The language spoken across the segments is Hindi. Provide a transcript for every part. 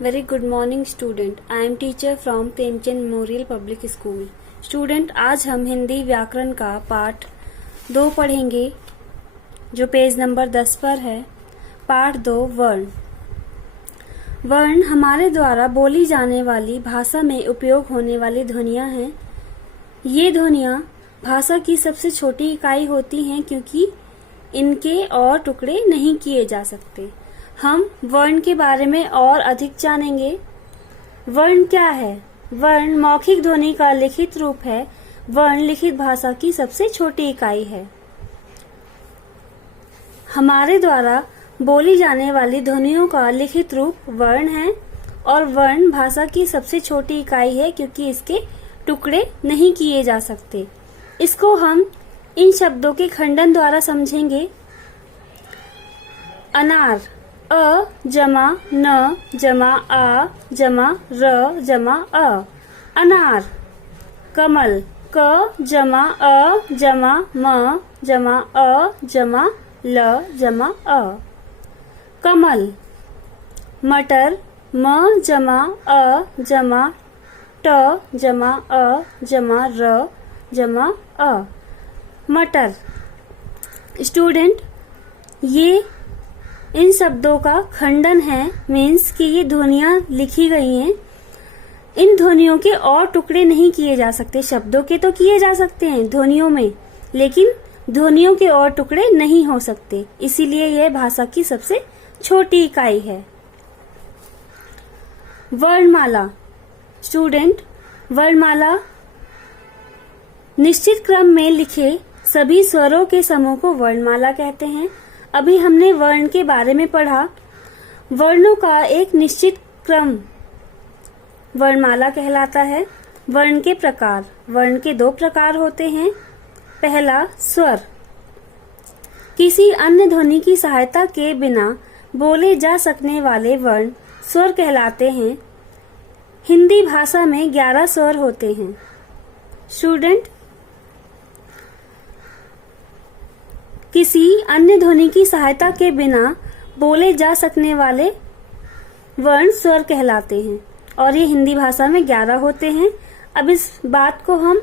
Very good morning student. I am teacher from Premchand memorial public school. Student, आज हम हिंदी व्याकरण का पाठ 2 पढ़ेंगे जो पेज नंबर 10 पर है. पाठ 2 वर्ण. वर्ण हमारे द्वारा बोली जाने वाली भाषा में उपयोग होने वाली ध्वनियां हैं. ये ध्वनियां भाषा की सबसे छोटी इकाई होती हैं क्योंकि इनके और टुकड़े नहीं किए जा सकते. हम वर्ण के बारे में और अधिक जानेंगे. वर्ण क्या है? वर्ण मौखिक ध्वनि का लिखित रूप है. वर्ण लिखित भाषा की सबसे छोटी इकाई है. हमारे द्वारा बोली जाने वाली ध्वनियों का लिखित रूप वर्ण है और वर्ण भाषा की सबसे छोटी इकाई है क्योंकि इसके टुकड़े नहीं किए जा सकते. इसको हम इन शब्दों के खंडन द्वारा समझेंगे. अनार, अ जमा न जमा आ जमा र जमा अ, अनार. कमल, क जमा अ जमा म जमा अ जमा ल जमा अ, कमल. मटर, म जमा अ जमा ट जमा अ जमा र जमा अ, मटर. स्टूडेंट, ये इन शब्दों का खंडन है. मीन्स कि ये ध्वनियां लिखी गई हैं. इन ध्वनियों के और टुकड़े नहीं किए जा सकते. शब्दों के तो किए जा सकते हैं ध्वनियों में, लेकिन ध्वनियों के और टुकड़े नहीं हो सकते. इसीलिए यह भाषा की सबसे छोटी इकाई है. वर्णमाला. स्टूडेंट, वर्णमाला निश्चित क्रम में लिखे सभी स्वरों के समूह को वर्णमाला कहते हैं. अभी हमने वर्ण के बारे में पढ़ा. वर्णों का एक निश्चित क्रम वर्णमाला कहलाता है. वर्ण के प्रकार. वर्ण के 2 प्रकार होते हैं. पहला, स्वर. किसी अन्य ध्वनि की सहायता के बिना बोले जा सकने वाले वर्ण स्वर कहलाते हैं. हिंदी भाषा में 11 स्वर होते हैं. स्टूडेंट, किसी अन्य ध्वनि की सहायता के बिना बोले जा सकने वाले वर्ण स्वर कहलाते हैं और ये हिंदी भाषा में 11 होते हैं. अब इस बात को हम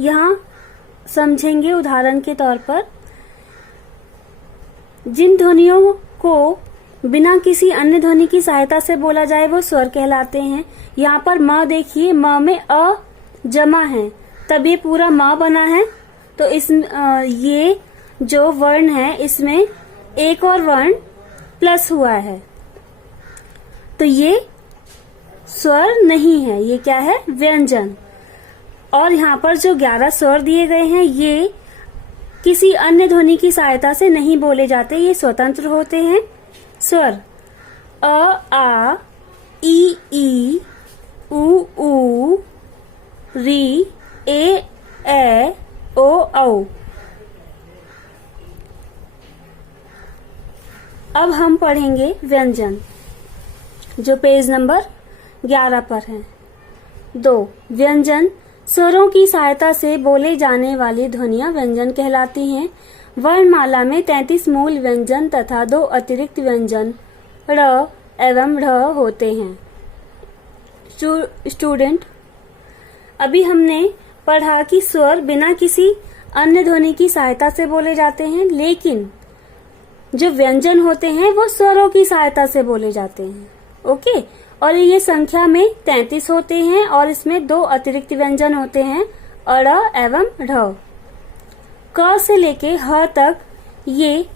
यहाँ समझेंगे उदाहरण के तौर पर. जिन ध्वनियों को बिना किसी अन्य ध्वनि की सहायता से बोला जाए वो स्वर कहलाते हैं. यहाँ पर म देखिए, म में अ जमा है तब ये पूरा म बना है. तो इस ये जो वर्ण है इसमें एक और वर्ण प्लस हुआ है तो ये स्वर नहीं है. ये क्या है? व्यंजन. और यहाँ पर जो 11 स्वर दिए गए हैं ये किसी अन्य ध्वनि की सहायता से नहीं बोले जाते. ये स्वतंत्र होते हैं. स्वर अ आ ई उ ऊ री ए ओ औ. अब हम पढ़ेंगे व्यंजन जो पेज नंबर 11 पर है. 2. व्यंजन स्वरों की सहायता से बोले जाने वाली ध्वनियां व्यंजन कहलाती हैं. वर्णमाला में 33 मूल व्यंजन तथा 2 अतिरिक्त व्यंजन ड़ एवं ढ़ होते हैं. स्टूडेंट, अभी हमने पढ़ा कि स्वर बिना किसी अन्य ध्वनि की सहायता से बोले जाते हैं, लेकिन जो व्यंजन होते हैं वो स्वरों की सहायता से बोले जाते हैं. ओके. और ये संख्या में 33 होते हैं और इसमें 2 अतिरिक्त व्यंजन होते हैं, अड़ एवं ढ़. क से लेके ह तक ये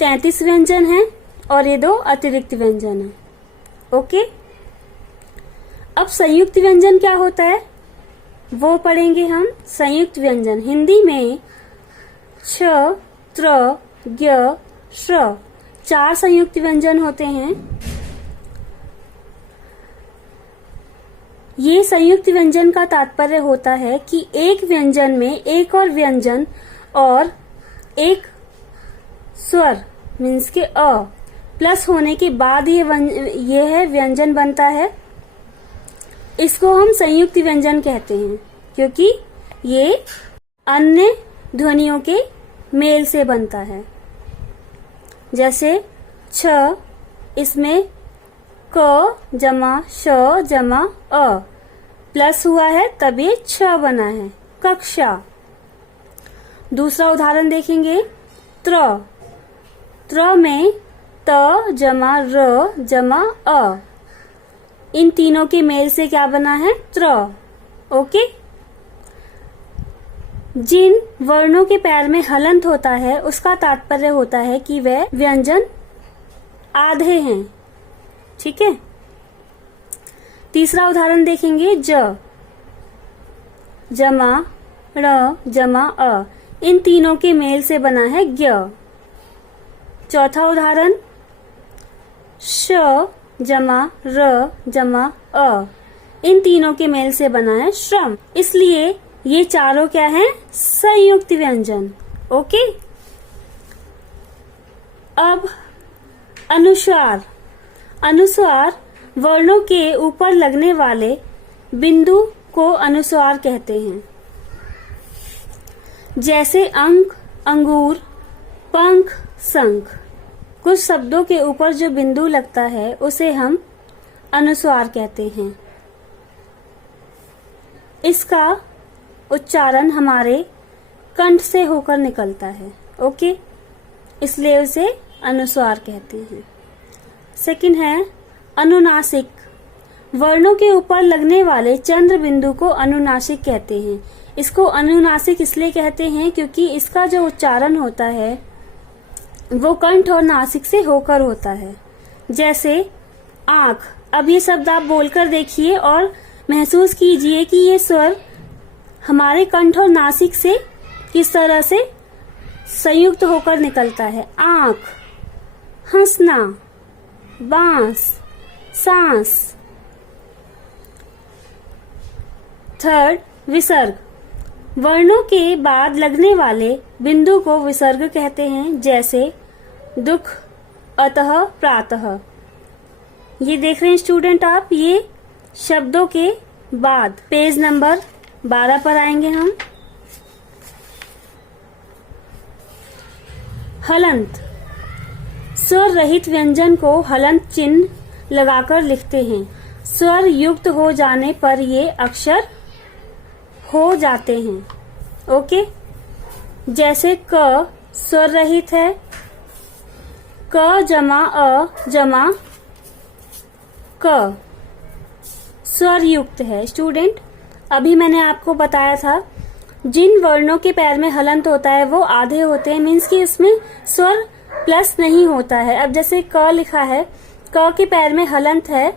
33 व्यंजन हैं और ये 2 अतिरिक्त व्यंजन हैं. ओके. अब संयुक्त व्यंजन क्या होता है वो पढ़ेंगे हम. संयुक्त व्यंजन हिंदी में छ, त्र, ज्ञ, श्र 4 संयुक्त व्यंजन होते हैं. ये संयुक्त व्यंजन का तात्पर्य होता है कि एक व्यंजन में एक और व्यंजन और एक स्वर मीन्स के अ प्लस होने के बाद ये है व्यंजन बनता है. इसको हम संयुक्त व्यंजन कहते हैं क्योंकि ये अन्य ध्वनियों के मेल से बनता है. जैसे छ, इसमें क जमा श जमा अ प्लस हुआ है तब ये छ बना है, कक्षा। दूसरा उदाहरण देखेंगे, त्र में त जमा र जमा अ, इन तीनों के मेल से क्या बना है, त्र। ओके। जिन वर्णों के पैर में हलंत होता है उसका तात्पर्य होता है कि वह व्यंजन आधे हैं। ठीक है। तीसरा उदाहरण देखेंगे, ज जमा ण जमा अ, इन तीनों के मेल से बना है ज्ञ। चौथा उदाहरण, श जमा र जमा अ, इन तीनों के मेल से बना है श्रम। इसलिए ये चारों क्या हैं, संयुक्त व्यंजन। ओके। अब अनुस्वार। अनुस्वार वर्णों के ऊपर लगने वाले बिंदु को अनुस्वार कहते हैं। जैसे अंक, अंगूर, पंख, शंख। कुछ शब्दों के ऊपर जो बिंदु लगता है उसे हम अनुस्वार कहते हैं। इसका उच्चारण हमारे कंठ से होकर निकलता है। ओके, इसलिए उसे अनुस्वार कहते हैं। सेकंड है अनुनासिक। वर्णों के ऊपर लगने वाले चंद्र बिंदु को अनुनासिक कहते हैं। इसको अनुनासिक इसलिए कहते हैं क्योंकि इसका जो उच्चारण होता है वो कंठ और नासिक से होकर होता है। जैसे आंख। अब ये शब्द आप बोलकर देखिए और महसूस कीजिए कि ये स्वर हमारे कंठ और नासिक से किस तरह से संयुक्त होकर निकलता है। आंख, हंसना, बांस, सांस। थर्ड, विसर्ग। वर्णों के बाद लगने वाले बिंदु को विसर्ग कहते हैं। जैसे दुख, अतः, प्रातः। ये देख रहे हैं स्टूडेंट आप, ये शब्दों के बाद। पेज नंबर 12 पर आएंगे हम। हलंत। स्वर रहित व्यंजन को हलंत चिन्ह लगाकर लिखते हैं। स्वर युक्त हो जाने पर ये अक्षर हो जाते हैं। ओके। जैसे क स्वर रहित है, क जमा अ जमा क स्वर युक्त है। स्टूडेंट, अभी मैंने आपको बताया था जिन वर्णों के पैर में हलंत होता है वो आधे होते हैं, मीन्स कि उसमें स्वर प्लस नहीं होता है। अब जैसे क लिखा है, क के पैर में हलंत है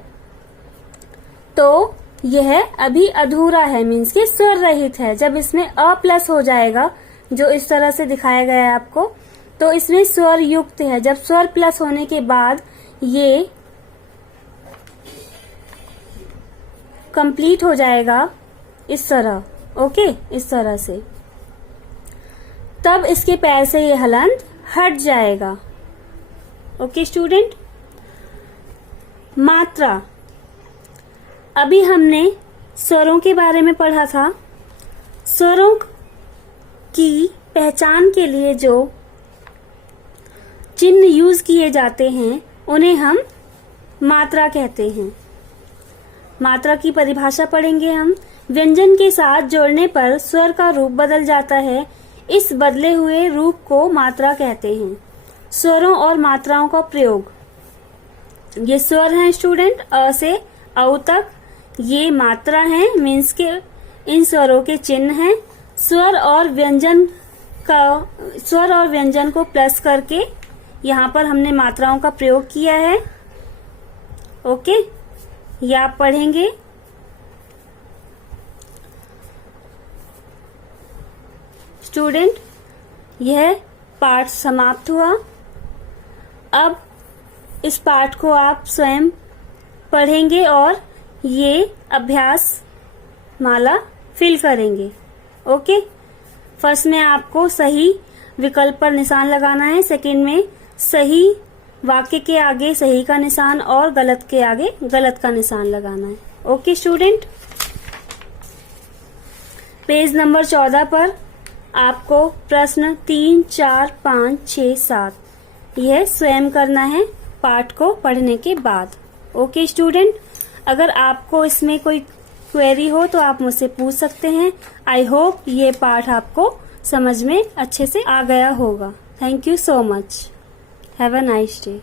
तो यह अभी अधूरा है, मीन्स कि स्वर रहित है। जब इसमें अ प्लस हो जाएगा, जो इस तरह से दिखाया गया है आपको, तो इसमें स्वर युक्त है। जब स्वर प्लस होने के बाद ये कंप्लीट हो जाएगा इस तरह। ओके, इस तरह से, तब इसके पैर से ये हलंत हट जाएगा। Okay student. मात्रा। अभी हमने स्वरों के बारे में पढ़ा था। स्वरों की पहचान के लिए जो चिन्ह यूज किए जाते हैं उन्हें हम मात्रा कहते हैं। मात्रा की परिभाषा पढ़ेंगे हम। व्यंजन के साथ जोड़ने पर स्वर का रूप बदल जाता है। इस बदले हुए रूप को मात्रा कहते हैं। स्वरों और मात्राओं का प्रयोग। ये स्वर हैं स्टूडेंट, अ से औ तक। ये मात्रा है, मीन्स के इन स्वरों के चिन्ह हैं। स्वर और व्यंजन को प्लस करके यहाँ पर हमने मात्राओं का प्रयोग किया है। ओके, ये आप पढ़ेंगे। स्टूडेंट, यह पाठ समाप्त हुआ। अब इस पाठ को आप स्वयं पढ़ेंगे और ये अभ्यास माला फिल करेंगे। ओके, फर्स्ट में आपको सही विकल्प पर निशान लगाना है। सेकंड में सही वाक्य के आगे सही का निशान और गलत के आगे गलत का निशान लगाना है। Okay student. पेज नंबर 14 पर आपको प्रश्न 3, 4, 5, 6, 7 यह स्वयं करना है पाठ को पढ़ने के बाद। ओके स्टूडेंट, अगर आपको इसमें कोई क्वेरी हो तो आप मुझसे पूछ सकते हैं। आई होप ये पाठ आपको समझ में अच्छे से आ गया होगा। Thank you so much. Have a nice day.